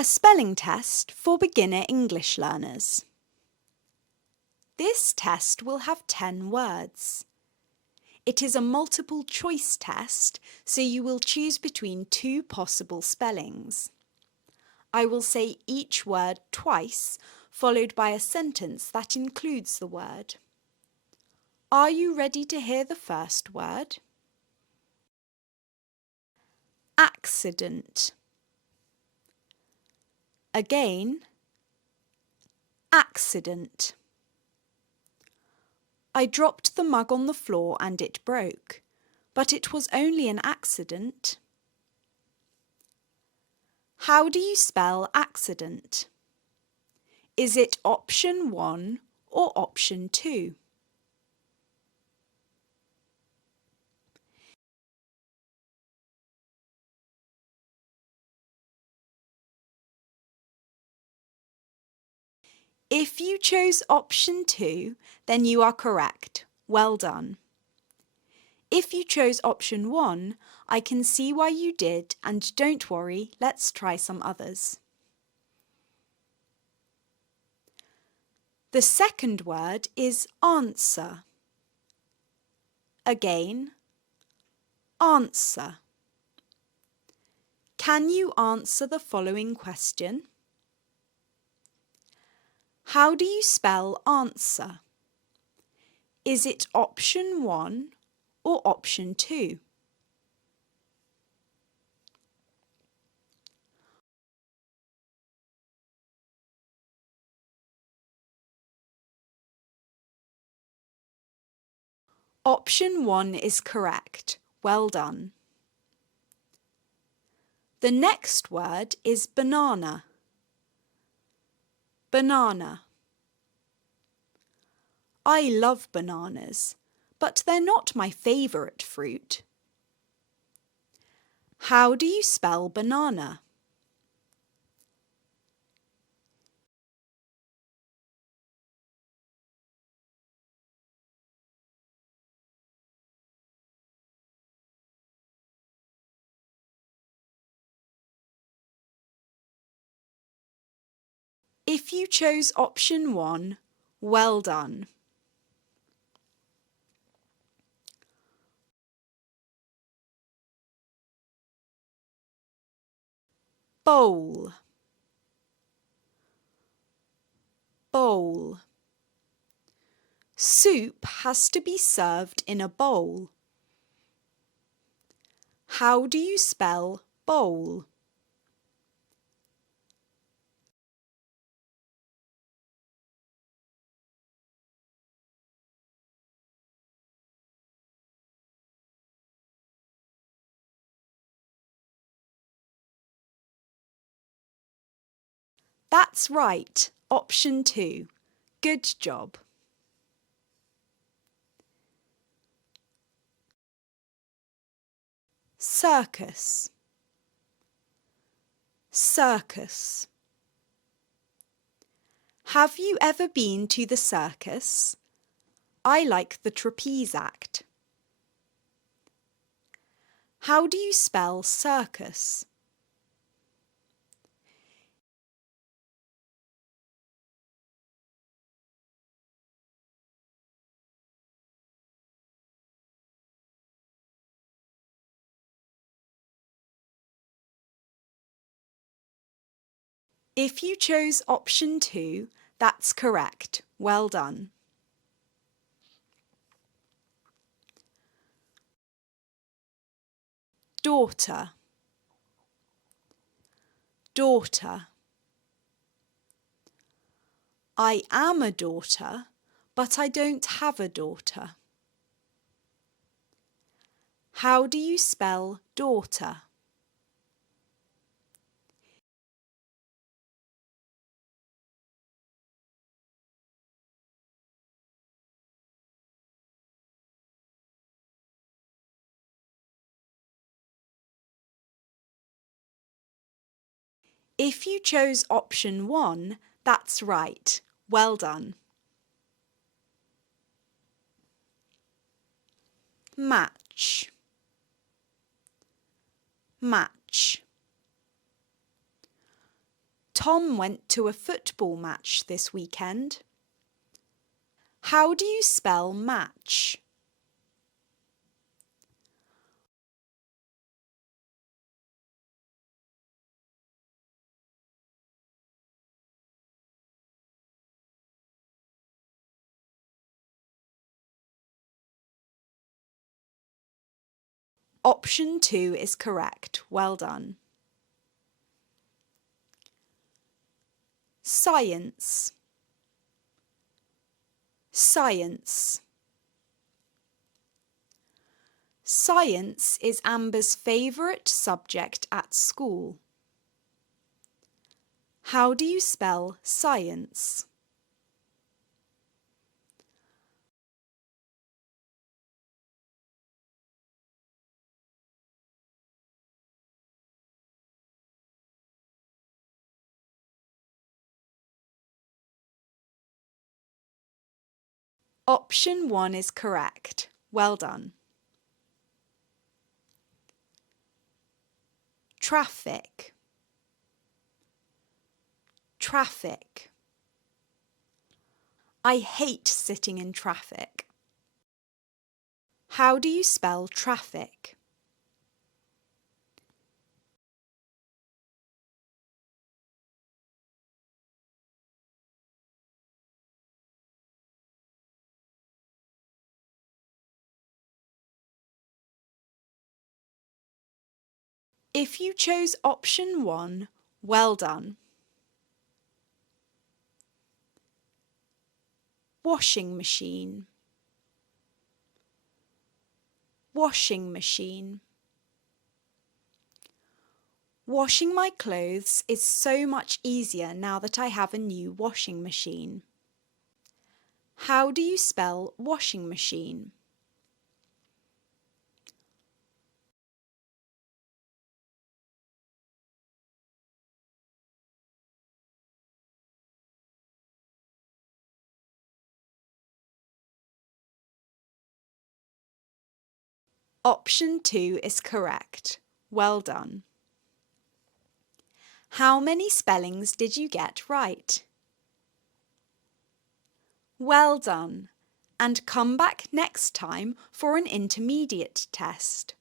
A spelling test for beginner English learners. This test will have 10 words. It is a multiple choice test, so you will choose between 2 possible spellings. I will say each word twice, followed by a sentence that includes the word. Are you ready to hear the first word? Accident. Again, accident. I dropped the mug on the floor and it broke, but it was only an accident. How do you spell accident? Is it option 1 or option 2? If you chose option 2, then you are correct. Well done. If you chose option 1, I can see why you did, and don't worry, let's try some others. The second word is answer. Again, answer. Can you answer the following question? How do you spell answer? Is it option 1 or option 2? Option 1 is correct. Well done. The next word is banana. Banana. I love bananas, but they're not my favourite fruit. How do you spell banana? If you chose option 1, well done. Bowl. Bowl. Soup has to be served in a bowl. How do you spell bowl? That's right, option 2. Good job. Circus. Circus. Have you ever been to the circus? I like the trapeze act. How do you spell circus? If you chose option 2, that's correct. Well done. Daughter. Daughter. I am a daughter, but I don't have a daughter. How do you spell daughter? If you chose option 1, that's right. Well done. Match. Match. Tom went to a football match this weekend. How do you spell match? Option 2 is correct. Well done. Science. Science. Science is Amber's favourite subject at school. How do you spell science? Option 1 is correct. Well done. Traffic. Traffic. I hate sitting in traffic. How do you spell traffic? If you chose option 1, well done. Washing machine. Washing machine. Washing my clothes is so much easier now that I have a new washing machine. How do you spell washing machine? Option 2 is correct. Well done. How many spellings did you get right? Well done, and come back next time for an intermediate test.